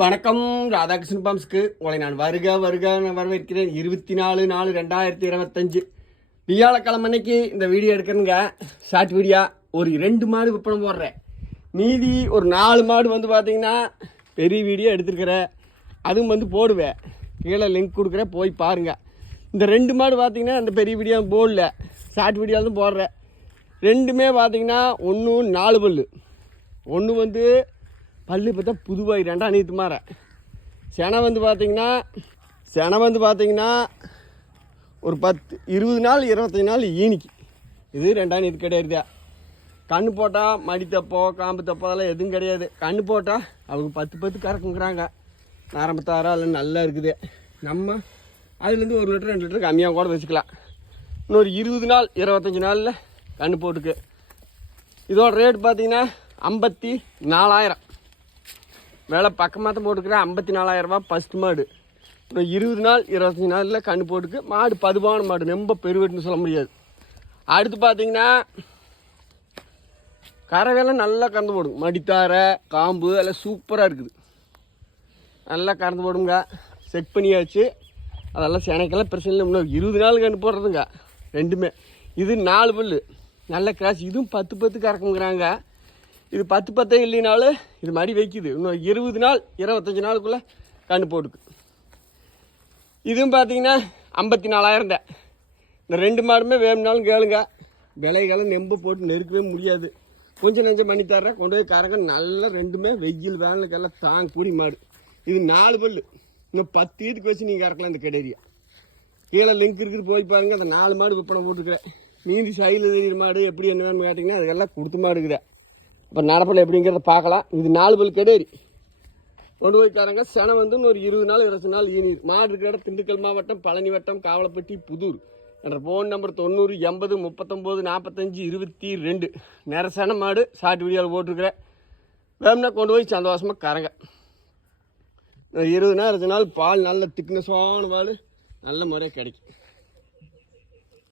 வணக்கம். ராதாகிருஷ்ணன் பாம்ஸ்க்கு உங்களை நான் வருக வரவேற்கிறேன். 24/4/2025 வியாழக்கிழமை அன்னைக்கு இந்த வீடியோ எடுக்கிறேங்க. ஷார்ட் வீடியோ ஒரு 2 மாடு விற்பனை போடுறேன். மீதி ஒரு 4 மாடு வந்து பார்த்தீங்கன்னா பெரிய வீடியோ எடுத்துருக்கிறேன். அதுவும் வந்து போடுவேன். கீழே லிங்க் கொடுக்குறேன், போய் பாருங்கள். இந்த 2 மாடு பார்த்தீங்கன்னா அந்த பெரிய வீடியோ போடல, ஷார்ட் வீடியோ தான் போடுறேன். ரெண்டுமே பார்த்தீங்கன்னா ஒன்று 4 பல்லு, ஒன்று வந்து பல்லு பார்த்தா புதுவாய் 2ஆம் நீத்து மாற. செனை வந்து பார்த்தீங்கன்னா ஒரு 20 நாள் 25 நாள் ஈனிக்கு. இது 2ஆம் நீத்து கிடையாது. கண்ணு போட்டால் மடி தப்போ காம்பு தப்போ அதெல்லாம் எதுவும் கிடையாது. கண்ணு போட்டால் அவங்க 10 கறக்குங்கிறாங்க. நரம்பத்தாரா அதில் நல்லா இருக்குது. நம்ம அதுலேருந்து 1 லிட்டர் 2 லிட்டர் கம்மியாக கூட வச்சுக்கலாம். இன்னொரு 20 நாள் 25 நாளில் கண்ணு போட்டுக்கு. இதோட ரேட் பார்த்தீங்கன்னா 54,000. வேலை பக்கமாக தான் போட்டுக்கிறேன். 54,000 ரூபா ஃபஸ்ட் மாடு. இன்னும் 20 நாள் 25 நாளில் கண்ணு போட்டுக்கு. மாடு பதுவான மாடு, ரொம்ப பெருவெட்டுன்னு சொல்ல முடியாது. அடுத்து பார்த்தீங்கன்னா கறவையெல்லாம் நல்லா கறந்து போடுங்க. மடித்தாரை காம்பு எல்லாம் சூப்பராக இருக்குது. நல்லா கறந்து போடுங்க. செக் பண்ணியாச்சு. அதெல்லாம் செனைக்கெல்லாம் பிரச்சனை இல்லை. இன்னும் 20 நாள் கண்ணு போடுறதுங்க ரெண்டுமே. இது 4 பல்லு நல்ல கிராஸ். இதுவும் 10 கறக்குங்கிறாங்க. இது 10 இல்லைனாலும் இது மடி வைக்குது. இன்னும் 20 நாள் 25 நாளுக்குள்ளே கண்ணு போட்டுக்கு. இதுவும் பார்த்தீங்கன்னா 54,000 தான். இந்த 2 மாடுமே வேணும்னாலும் கேளுங்க. விலைகளும் நெம்ப போட்டு நெருக்கவே முடியாது. கொஞ்சம் நஞ்சம் பண்ணி தர்றேன். கொண்டு போய் கறங்க. நல்லா ரெண்டுமே வெயில் வேனுக்கெல்லாம் தாங்க கூடி மாடு. இது 4 பல்லு. இன்னும் 10 ஈத்துக்கு வச்சு நீங்கள் கறக்கலாம். இந்த கிடையாது. கீழே லிங்க் இருக்குது, போய் பாருங்கள். அந்த 4 மாடு விற்பனை போட்டுருக்கிறேன். மீதி சைடில் தெரியுற மாடு எப்படி என்ன வேணும்னு கேட்டிங்கன்னா அதுக்கெல்லாம் கொடுத்து மாடு இருக்குதா. இப்போ நடப்பில் எப்படிங்கிறத பார்க்கலாம். இது 4 பல் கிடையாது. கொண்டு போய்க்காரங்க. செனை வந்து இன்னொரு 20 நாள் 25 நாள் ஈனிர். மாடு இருக்கிற இடம் திண்டுக்கல் மாவட்டம், பழனி வட்டம், காவலப்பட்டி, புதூர். என்ற ஃபோன் நம்பர் 90 80 39 45 22. நேர செனை மாடு ஷார்ட் வீடியோவில் போட்டிருக்கிறேன். வேணும்னா கொண்டு போய் சந்தோஷமாக கறங்க. 20 நாள் 25 நாள் பால் நல்ல திக்னஸான பால் நல்ல முறையாக கிடைக்கும்.